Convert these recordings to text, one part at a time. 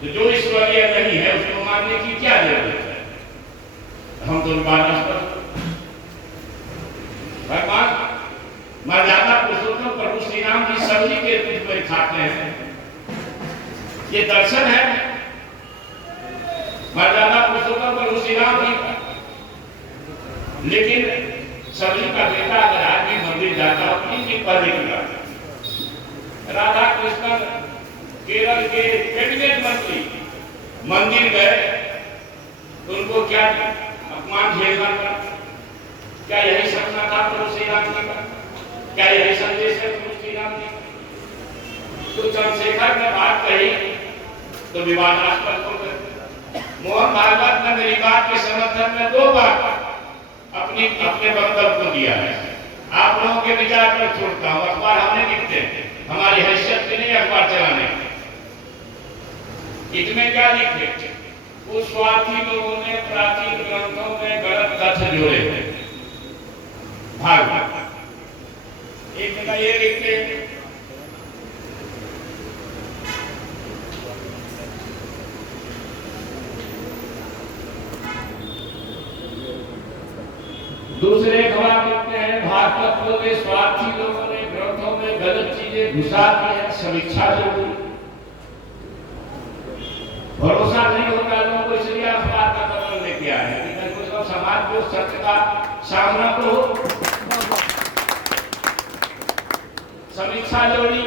तो जो ईश्वरीय नहीं है उसको मानने की क्या जरूरत है? हम तो विवादास्पद भगवान मर्यादा पुरुषोत्तम प्रभु श्री राम जी सभी के रूप में खाते हैं। ये दर्शन है मर्यादा पुरुषोत्तम प्रभु श्री राम जी का। लेकिन सभी का बेटा अगर आदमी मंदिर जाता हो इनकी पढ़ने की बात है। राधा कृष्ण केरल के कैबिनेट मंत्री मंदिर गए तो उनको क्या अपमान झेलना पड़ा? क्या यही सपना था प्रभु श्री राम जी का? क्या यही संदेश है प्रभु श्री राम जी का? तो चंद्रशेखर ने बात कही तो विवादास्पद हो गए। मोहन भागवत ने मेरी बात के समर्थन में 2 बार अपने वक्तव्य को दिया है। आप लोगों के विचार पर छोड़ता हूँ। अखबार हमने लिखते हैं, हमारी हैसियत के नहीं अखबार चलाने। इसमें क्या लिखे? उस स्वार्थी लोगों ने प्राचीन ग्रंथों में गलत तथ्य जोड़े हैं। भागवत एक जगह ये लिखते हैं दूसरे खबर लिखते हैं भागवत के स्वार्थी लोगों ने ग्रंथों में गलत चीजें घुसा दी है। समीक्षा जरूरी, भरोसा नहीं होता लोगों को, इसलिए अखबार का कदम लेके आए हैं कि कुछ समाज को सत्य का सामना तो हो। समीक्षा जोड़ी,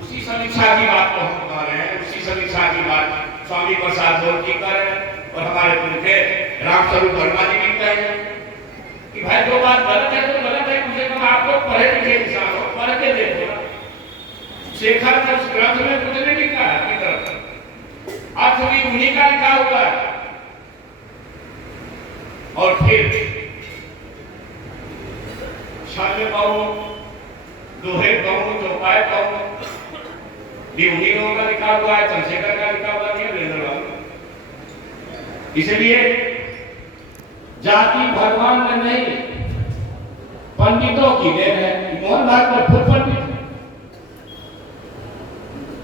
उसी समीक्षा की बात को हम कह रहे हैं। उसी समीक्षा की बात स्वामी प्रसाद गौर जी कर रहे हैं और हमारे पुरखे रामस्वरूप वर्मा जी भी कह रहे हैं कि भाई जो बात गलत है तो गलत है। कम से कम आप लोग पढ़े लिखे इंसान हो, पढ़ के देखो। शेखर ने उस ग्रंथ में कुछ नहीं लिखा है अपनी तरफ से, अर्थ भी उन्हीं का लिखा हुआ है। और फिर छाले पाओ, दोहे पाओ, चौपाए पाओ भी उन्हीं लोगों का लिखा हुआ है। चंद्रशेखर का लिखा हुआ नहीं है, वीरेंद्र बाबू। इसलिए जाति भगवान में नहीं, पंडितों की देन है। मोहन भागवत खुद पंडित है।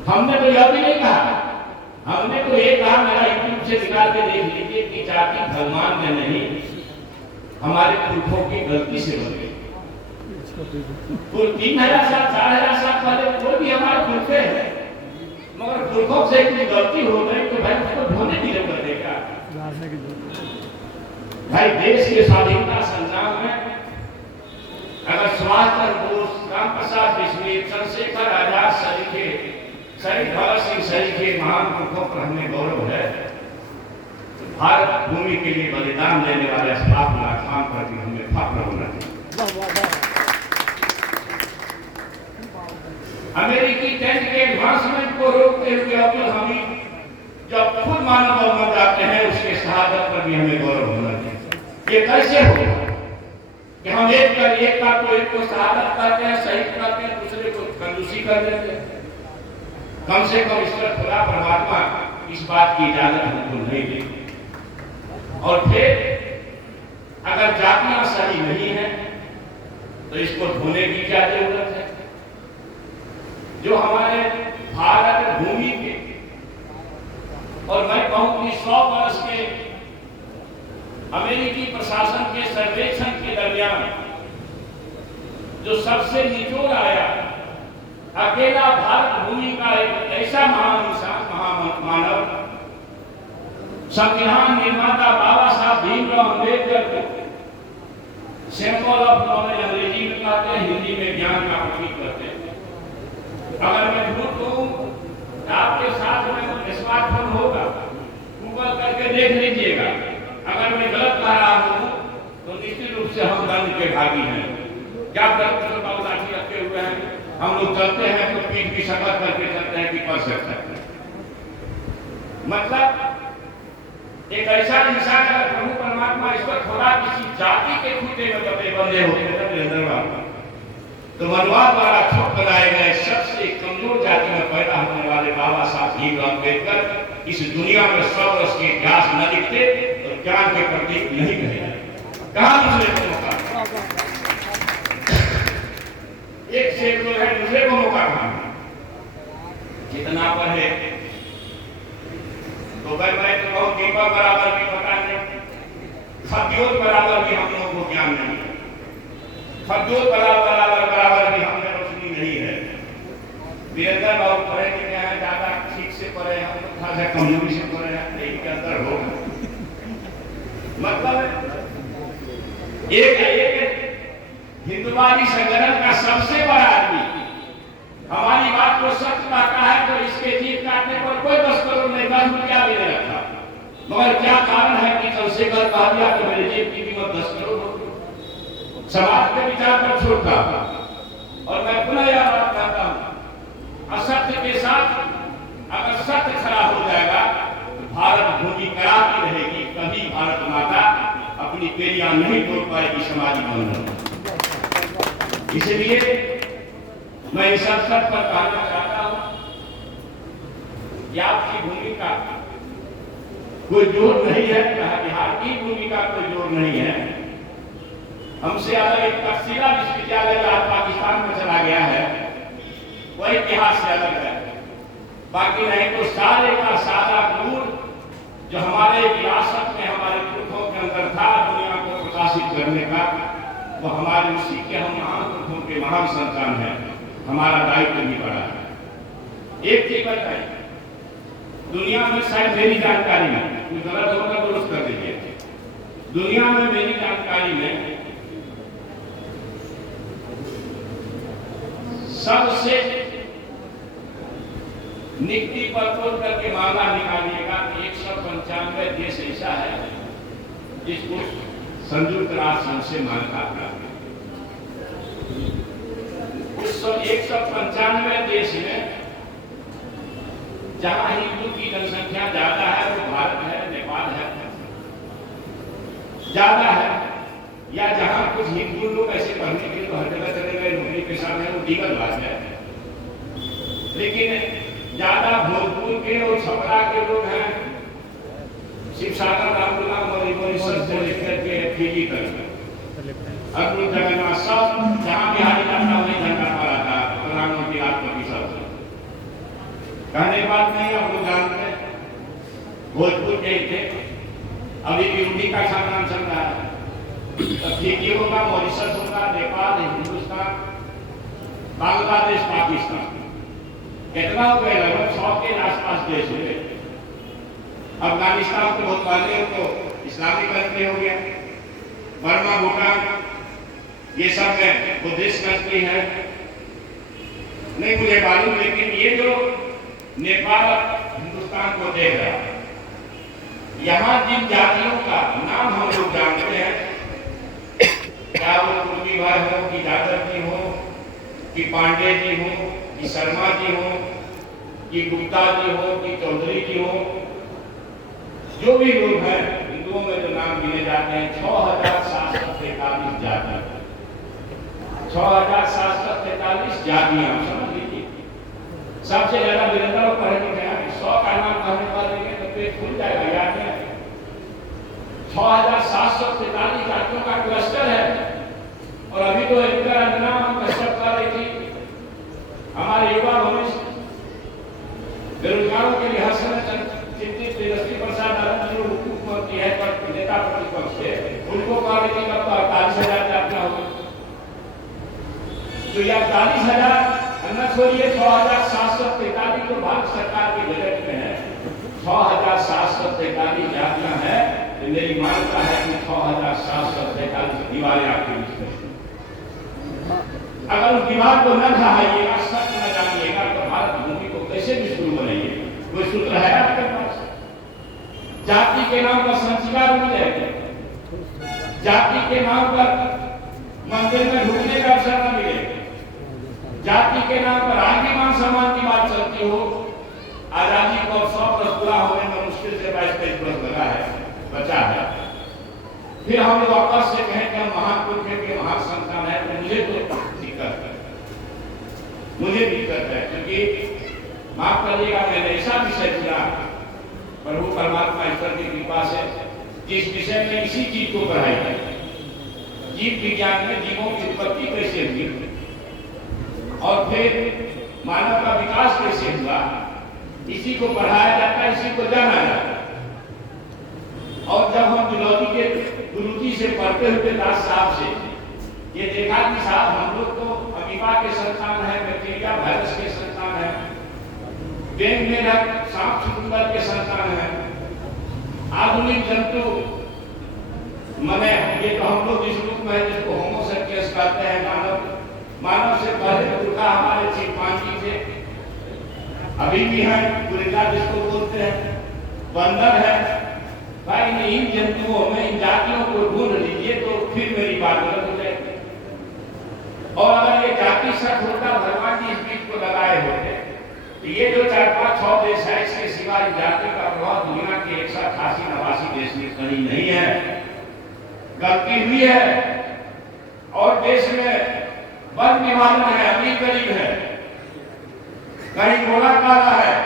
हमने तो यह भी नहीं कहा, हमने तो ये कहा, मेरा यूट्यूब से निकाल के देख लीजिए कि जाति भगवान में नहीं, हमारे पुरखों की गलती से बन गई। 3000 साल 4000 साल पहले कोई भी हमारे पुरखे हैं, मगर पुरखों से कुछ गलती हो गई तो भाई उसको ढोने की जरूरत है क्या? भाई देश के स्वाधीनता संग्राम में अगर सुभाष चंद्र बोस, राम प्रसाद बिस्मिल, चंद्रशेखर आजाद सरीखे, शहीद भगत सिंह सरीखे महान पुरखों पर हमें गौरव है, तो भारत भूमि के लिए बलिदान देने वाले अशफाकुल्लाह खान पर भी हमें फख्र होना चाहिए। अमेरिकी टेंट के एडवांसमेंट को रोकते हुए अब्दुल हमीद जब खुद मानव मर जाते हैं, उसके शहादत पर भी हमें गौरव होना चाहिए। ये कैसे होगा कि हम एक को शहादत करते हैं, शहीद करते हैं, दूसरे को कंजूसी कर देते हैं? कम से कम ईश्वर खुदा परमात्मा इस बात की इजाजत हमको नहीं देती। और फिर अगर जातियां सही नहीं है तो इसको ढोने की क्या जरूरत है? जो हमारे भारत भूमि के, और मैं कहूं कि 100 वर्ष के अमेरिकी प्रशासन के सर्वेक्षण के दरमियान जो सबसे निचोड़ आया, अकेला भारत भूमि का एक ऐसा महान इंसान, महामानव, संविधान निर्माता बाबा साहब भीमराव अम्बेडकर को सिंबल ऑफ नॉलेज अंग्रेजी में कहते हैं, हिंदी में ज्ञान का प्रतीक कहते हैं। अगर मैं झूठ कहूं, आपके साथ में स्मार्टफोन होगा, गूगल करके देख लीजिएगा। अगर मैं गलत कह रहा हूं तो निश्चित रूप से हम दंड के भागी हैं। क्या बाबू लाठी रखे हुए हैं, हम लोग चलते हैं तो पीठ की शक्ल करके चलते हैं कि कर सकते हैं। मतलब एक ऐसा इंसान अगर प्रभु परमात्मा ईश्वर खुदा किसी जाति के खूटे में बंधे होते तो मनुआ द्वारा छोट बनाए गए सबसे कमजोर जाति में पैदा होने वाले बाबा साहब भीमराव अम्बेडकर इस दुनिया में 100 वर्ष के इतिहास न लिखते और ज्ञान के प्रतीक नहीं कहे। कहां दूसरे को मौका? एक से जो है दूसरे को मौका कहां? जितना पढ़े तो भाई मैं तो कहूँ दीपक बराबर भी पता नहीं, खद्योत बराबर भी हम लोगों को ज्ञान नहीं है, खद्योत बराबर भी हमने रोशनी नहीं है। वीरेंद्र बाबू पढ़े लिखे हैं, ज्यादा ठीक से पढ़े हैं, हम लोग से कमजोरी से पढ़े हैं, यही के अंदर होगा। मतलब एक हिंदुवादी संगठन का सबसे बड़ा आदमी हमारी बात को सच पाता है तो इसके जीत काटने पर कोई 10 करोड़ नहीं, 10 रुपया भी नहीं रखा। मगर क्या कारण है कि चंद्रशेखर कहा दिया कि मेरे जेब की कीमत 10 करोड़ हो, समाज के विचार पर छोड़ता। और मैं पुनः यह बात कहता हूं, असत्य के साथ अगर सत्य खड़ा हो जाएगा तो भारत भूमि कराती रहेगी, कभी भारत माता अपनी पेरियां नहीं तोड़ पाएगी सामाजिक बंधन। इसलिए मैं इस अवसर पर कहना चाहता हूं कि आपकी भूमिका कोई जोर नहीं है, बिहार की भूमिका कोई जोर नहीं है। हमसे अलग एक तक्षशिला विश्वविद्यालय आज पाकिस्तान में चला गया है, वह इतिहास से अलग है। बाकी नहीं तो सारे का सारा गुण जो हमारे विरासत में हमारे पुरखों के अंदर था दुनिया को प्रकाशित करने का, वो हमारे उसी के हम महान पुरखों के महान संतान है। हमारा दायित्व भी बड़ा है। एक चीज बताइए, दुनिया में शायद मेरी जानकारी में कुछ गलत होगा तो दुरुस्त कर दीजिए, दुनिया में मेरी जानकारी में सबसे नियुक्ति पर तोड़ करके मामला निकालिएगा 195 देश ऐसा है जिसको संयुक्त राष्ट्र संघ से मान्यता प्राप्त है। उस 195 देश में जहां हिंदू की जनसंख्या ज्यादा है वो भारत है, नेपाल है ज्यादा है, या जहां कुछ हिंदू लोग ऐसे पढ़ने के लिए हर जगह चले गए, नौकरी पेशा में, वो दीगर बात है। लेकिन ज्यादा भोजपुर के और छपरा के लोग हैं, शिव सागर रामलीला मॉरिशस से लेकर के फिजी तक, अद्भुत जगन्नाथ सब जहां बिहारी जाता वही झंडा फहरा था, प्रधानमंत्री राष्ट्रपति सब कहने बात नहीं, आप लोग जानते हैं भोजपुर के थे, अभी भी उन्हीं का खानदान चल रहा है। फिजी होगा, मॉरिशस होगा, नेपाल, हिंदुस्तान, बांग्लादेश, पाकिस्तान, कितना हो गए? लगभग 100 के आसपास देश हुए। अफगानिस्तान तो बहुत पहले तो इस्लामिक कंट्री हो गया, बर्मा, भूटान, ये सब में बुद्धिस्ट कंट्री है, नहीं मुझे मालूम। लेकिन ये जो नेपाल हिंदुस्तान को देख रहा है, यहाँ जिन जातियों का नाम हम लोग जानते हैं, क्या वो कुर्मी भाई हो कि यादव जी हो कि पांडे जी हो कि शर्मा जी हो कि गुप्ता जी हो कि चौधरी जी हो, जो भी लोग हैं हिंदुओं में जो नाम गिने जाते हैं 6743 जाति, 6743 जातियां, समझ लीजिए। सबसे ज्यादा वीरेंद्र पढ़े लिखे हैं, 100 का नाम कहने पर तो पेट खुल जाएगा, याद है 6743 जातियों का क्लस्टर है। और अभी तो इंदिरा अंजना हम कश्यप कर रही थी, हमारे युवा भविष्य बेरोजगारों के लिए हर समय चिंतित तेजस्वी प्रसाद आनंद जो मुख्यमंत्री है पर नेता प्रतिपक्ष से, उनको कह रही थी कब 48,000 जातियां होगी, तो यह 48,000 अन्ना छोड़िए 6743 तो भारत सरकार के बजट में है, 6743 जातियां हैं। मेरी मान्यता है कि 6743 दीवारें आपके बीच में, अगर उस दीवार को न ढहाइएगा, सच न जानिएगा तो भारत भूमि को कैसे विष्णु बनाइए? कोई सूत्र है आपके पास? जाति के नाम पर संस्कार मिल जाएगा, जाति के नाम पर मंदिर में ढूंढने का अवसर न मिलेगा, जाति के नाम पर आगे मान सम्मान की बात चलती हो। आजादी को 100 वर्ष पूरा होने में मुश्किल से 22-23 वर्ष लगा है, बचा है। फिर हम लोग वापस से कहें कि हम महान पुरुष के महान संतान है, तो मुझे तो दिक्कत है, मुझे दिक्कत है, क्योंकि माफ करिएगा मैंने ऐसा विषय चुना प्रभु परमात्मा ईश्वर की कृपा से, जिस विषय में इसी चीज को पढ़ाई है, जीव विज्ञान में जीवों की उत्पत्ति कैसे हुई और फिर मानव का विकास कैसे हुआ, इसी को पढ़ाया जाता है, इसी को जाना जाता है। और जब हम जुलौजी के गुरुजी से पढ़ते हुए दास साहब से ये देखा कि साहब हम लोग तो अमीबा के संतान है, बैक्टीरिया वायरस के संतान है, बैंक में सांप चुकंदर के संतान है, आधुनिक जंतु मने ये तो हम लोग जिस रूप में है जिसको होमोसेपियंस कहते हैं, मानव से पहले पुरखा हमारे चिंपांजी थे, अभी भी है, गुरिल्ला जिसको बोलते हैं, बंदर है। भाई इन जंतुओं में इन जातियों को ढूंढ लीजिए तो फिर मेरी बात गलत हो जाएगी। और अगर ये जाति शक होता भगवान जी इस बीच को लगाए होते, ये जो 4-5-6 देश है इसके सिवा जाति का प्रभाव दुनिया के 188 देश में कहीं नहीं है। गलती हुई है और देश में वन विभाजन है, अमीर गरीब है, कहीं गोरा काला है।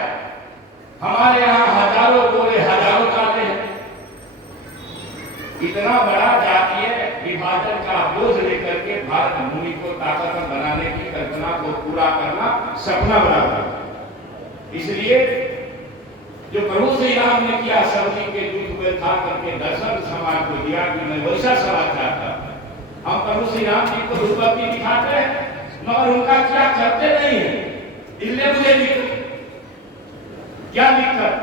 हमारे यहाँ हजारों गोरे हजारों काले हैं। इतना बड़ा जातीय विभाजन का बोझ लेकर के भारत भूमि को ताकतवर बनाने की कल्पना को पूरा करना सपना बना। इसलिए जो प्रभु श्री राम ने किया, सब्जी के दूध में था करके दर्शन समाज को दिया कि मैं वैसा समाज चाहता। हम प्रभु श्री राम जी को रूपवती दिखाते हैं मगर उनका क्या करते नहीं है, इसलिए मुझे क्या दिक्कत?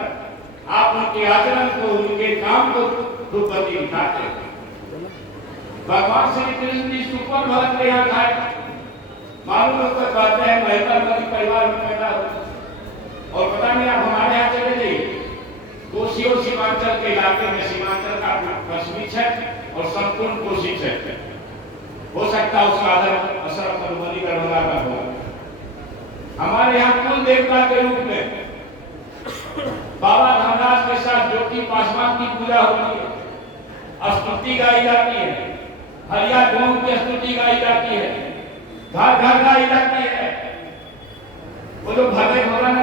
आप उनके आचरण को, उनके काम को रूपवती दिखाते हैं। भगवान श्री कृष्ण जी सुपर भरत के यहाँ खाए, मालूम लोग तो कहते हैं महिला परिवार में पैदा हो, और पता नहीं आप हमारे यहाँ चले जाइए कोसी और सीमांचल के इलाके में, सीमांचल का पश्चिमी क्षेत्र और संपूर्ण कोसी क्षेत्र हो सकता है उसका असर मधुबनी दरभंगा का हो। हमारे यहाँ कुल देवता के रूप में बाबा धनराज के साथ ज्योति पासवान की पूजा होती है, स्तुति गाई जाती है, हरिया गांव की स्तुति गाई जाती है, घर घर गाई जाती है। वो जो भवे भजन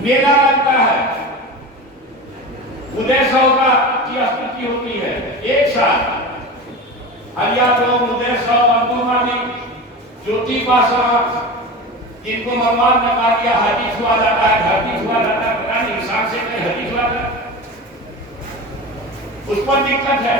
मेला लगता है, उदय सौ का की स्तुति होती है एक साथ। हरिया गांव, उदय सौ, अंबुमानी, ज्योति पासवान, इनको भगवान ने कहा दिया हाथी छुआ जाता है, धरती छुआ जाता है, पता नहीं इंसान से कहीं हाथी छुआ जाता है, उस पर दिक्कत है।